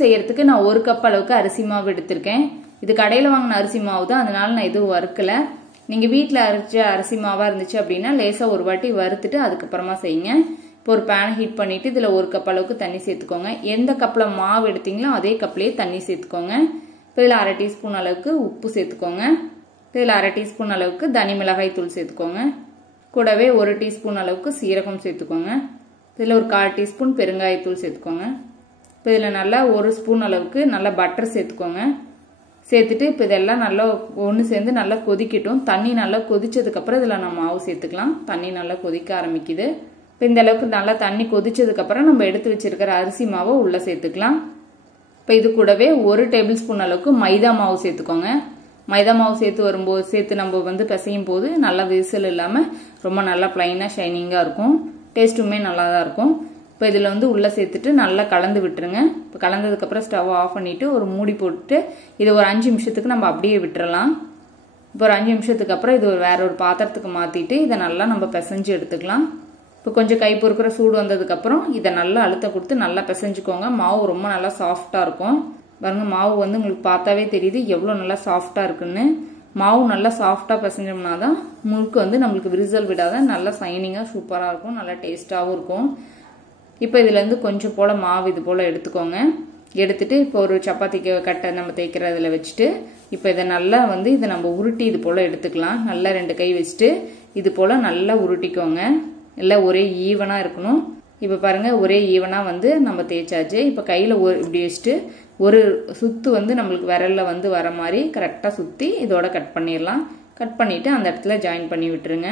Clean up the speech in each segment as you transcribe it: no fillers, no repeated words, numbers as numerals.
செய்யறதுக்கு நான் 1 கப் அளவுக்கு அரிசி மாவு எடுத்திருக்கேன். இது கடையில வாங்கின அரிசி மாவு தான், அதனால நான் எதுவும் வறுக்கல. நீங்க வீட்டுல அரைச்ச அரிசி மாவா இருந்துச்சு அப்படின்னா லேசா ஒரு வாட்டி வறுத்துட்டு அதுக்கப்புறமா செய்யுங்க. இப்போ ஒரு பேன் ஹீட் பண்ணிட்டு இதுல 1 கப் அளவுக்கு தண்ணி சேர்த்துக்கோங்க. எந்த கப்ல மாவு எடுத்தீங்களோ அதே கப்லயே தண்ணி சேர்த்துக்கோங்க. இப்போ இதுல 1/2 டீஸ்பூன் அளவுக்கு உப்பு சேர்த்துக்கோங்க. இதுல 1/2 டீஸ்பூன் அளவுக்கு தனி மிளகாய் தூள் சேர்த்துக்கோங்க. கூடவே 1 டீஸ்பூன் அளவுக்கு சீரகம் சேர்த்துக்கோங்க. இதுல ஒரு 1/4 டீஸ்பூன் பெருங்காயத்தூள் சேர்த்துக்கோங்க. இப்போ இதுல நல்லா 1 ஸ்பூன் அளவுக்கு நல்லா பட்டர் சேர்த்துக்கோங்க. சேர்த்துட்டு இப்போ இதெல்லாம் நல்லா ஒன்று சேர்ந்து நல்லா கொதிக்கட்டும். தண்ணி நல்லா கொதிச்சதுக்கு அப்புறம் இதுல நம்ம மாவு சேர்த்துக்கலாம். தண்ணி நல்லா கொதிக்க ஆரம்பிக்குது. இப்போ இந்த அளவுக்கு நல்லா தண்ணி கொதிச்சதுக்கு அப்புறம் நம்ம எடுத்து வச்சிருக்கிற அரிசி மாவை உள்ள சேர்த்துக்கலாம். இப்போ இது கூடவே 1 டேபிள் ஸ்பூன் அளவுக்கு மைதா மாவு சேர்த்துக்கோங்க. மைதா மாவு சேர்த்து நம்ம பிசையும் போது நல்லா விரிசல் இல்லாம ரொம்ப நல்லா பிளைனா ஷைனிங்கா இருக்கும். டேஸ்ட்டுமே நல்லா தான் இருக்கும். இப்போ இதுல உள்ள சேர்த்துட்டு நல்லா கலந்து விட்டுருங்க. இப்போ கலந்ததுக்கு அப்புறம் ஸ்டவ் ஆஃப் பண்ணிட்டு ஒரு மூடி போட்டுட்டு இதை ஒரு 5 நிமிஷத்துக்கு நம்ம அப்படியே விட்டுறலாம். இப்போ ஒரு 5 நிமிஷத்துக்கு அப்புறம் இது வேற ஒரு பாத்திரத்துக்கு மாத்திட்டு இதை நல்லா நம்ம பிசைஞ்சு எடுத்துக்கலாம். இப்போ கொஞ்சம் கை பொறுக்கிற சூடு வந்ததுக்கு அப்புறம் இதை நல்லா அழுத்த கொடுத்து நல்லா பிசைஞ்சுக்கோங்க. மாவு ரொம்ப நல்லா சாஃப்டா இருக்கும். பாருங்க, மாவு உங்களுக்கு பார்த்தாவே தெரியுது எவ்வளவு நல்லா சாஃப்டா இருக்குன்னு. மாவு நல்லா சாஃப்டா பிசைஞ்சோம்னா தான் முறுக்கு நம்மளுக்கு விரிசல் விடாத நல்லா சைனிங்கா சூப்பரா இருக்கும். நல்லா டேஸ்டாவும் இருக்கும். இப்போ இதுல கொஞ்சம் போல மாவு இது போல எடுத்துக்கோங்க. எடுத்துட்டு இப்போ ஒரு சப்பாத்திக்கு கட்டை நம்ம தேய்க்கிறதுல வச்சுட்டு இப்போ இதை நல்லா இதை நம்ம உருட்டி இது போல எடுத்துக்கலாம். நல்லா 2 கை வச்சுட்டு இது போல நல்லா உருட்டிக்கோங்க. எல்லாம் ஒரே ஈவனா இருக்கணும். இப்போ பாருங்க, ஒரே ஈவனா நம்ம தேய்ச்சாச்சு. இப்போ கையில இப்படி வச்சுட்டு ஒரு சுத்து நம்மளுக்கு விரல்ல வர மாதிரி கரெக்டா சுத்தி இதோட கட் பண்ணிடலாம். கட் பண்ணிட்டு அந்த இடத்துல ஜாயின் பண்ணி விட்டுருங்க.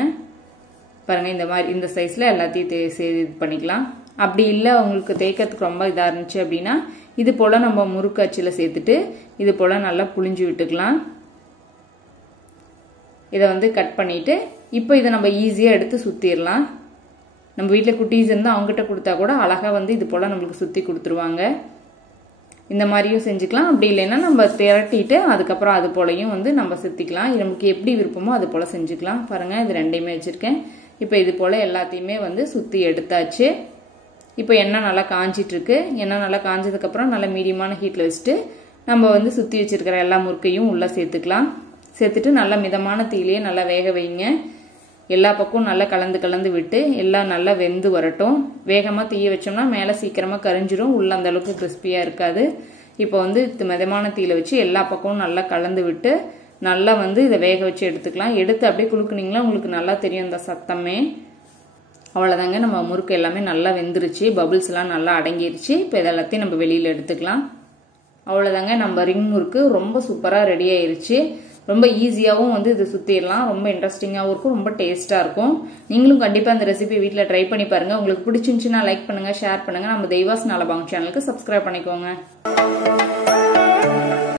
பாருங்க, இந்த மாதிரி இந்த சைஸ்ல எல்லாத்தையும் இது பண்ணிக்கலாம். அப்படி இல்லை உங்களுக்கு தேய்க்கிறதுக்கு ரொம்ப இதா இருந்துச்சு அப்படின்னா இது போல நம்ம முறுக்கு அச்சுல சேர்த்துட்டு இது போல நல்லா புளிஞ்சு விட்டுக்கலாம். இதை கட் பண்ணிட்டு இப்போ இதை நம்ம ஈஸியா எடுத்து சுத்திடலாம். நம்ம வீட்டுல குட்டீஸ் இருந்தா அவங்ககிட்ட கொடுத்தா கூட அழகா இது போல நம்மளுக்கு சுத்தி கொடுத்துருவாங்க. இந்த மாதிரியும் செஞ்சுக்கலாம். அப்படி இல்லைன்னா நம்ம திரட்டிட்டு அதுக்கப்புறம் அது போலையும் நம்ம சுத்திக்கலாம். நமக்கு எப்படி விருப்பமோ அது போல செஞ்சுக்கலாம். பாருங்க, இது ரெண்டையுமே வச்சிருக்கேன். இப்போ இது போல எல்லாத்தையுமே சுத்தி எடுத்தாச்சு. இப்போ எண்ணெய் நல்லா காஞ்சிட்டு இருக்கு. எண்ணெய் நல்லா காஞ்சதுக்கு அப்புறம் நல்லா மீடியமான ஹீட்ல வச்சுட்டு நம்ம சுத்தி வச்சிருக்கிற எல்லா முறுக்கையும் உள்ள சேர்த்துக்கலாம். சேர்த்துட்டு நல்லா மிதமான தீயிலேயே நல்லா வேக வைங்க. எல்லா பக்கமும் நல்லா கலந்து விட்டு எல்லாம் நல்லா வெந்து வரட்டும். வேகமா தீய வச்சோம்னா மேல சீக்கிரமா கரிஞ்சிடும், உள்ள அந்த அளவுக்கு கிறிஸ்பியா இருக்காது. இப்போ மிதமான தீயில வச்சு எல்லா பக்கமும் நல்லா கலந்து விட்டு நல்லா இதை வேக வச்சு எடுத்துக்கலாம். எடுத்து அப்படியே குலுக்குனீங்களா உங்களுக்கு நல்லா தெரியும் இந்த சத்தமே. அவ்வளவுதாங்க, நம்ம முறுக்கு எல்லாமே நல்லா வெந்துருச்சு. பபிள்ஸ் எல்லாம் நல்லா அடங்கிருச்சு. இப்போ இதெல்லாத்தையும் நம்ம வெளியில எடுத்துக்கலாம். அவ்வளவுதாங்க, நம்ம ரிங் முறுக்கு ரொம்ப சூப்பரா ரெடி ஆயிருச்சு. ரொம்ப ஈஸியாவும் இது சுத்திடலாம். ரொம்ப இன்ட்ரெஸ்டிங்காவும் இருக்கும், ரொம்ப டேஸ்டா இருக்கும். நீங்களும் கண்டிப்பா இந்த ரெசிபி வீட்ல ட்ரை பண்ணி பாருங்க. உங்களுக்கு பிடிச்சிருந்துச்சுன்னா லைக் பண்ணுங்க, ஷேர் பண்ணுங்க. நம்ம தெய்வாஸ் நலபாகம் சேனலுக்கு சப்ஸ்கிரைப் பண்ணிக்கோங்க.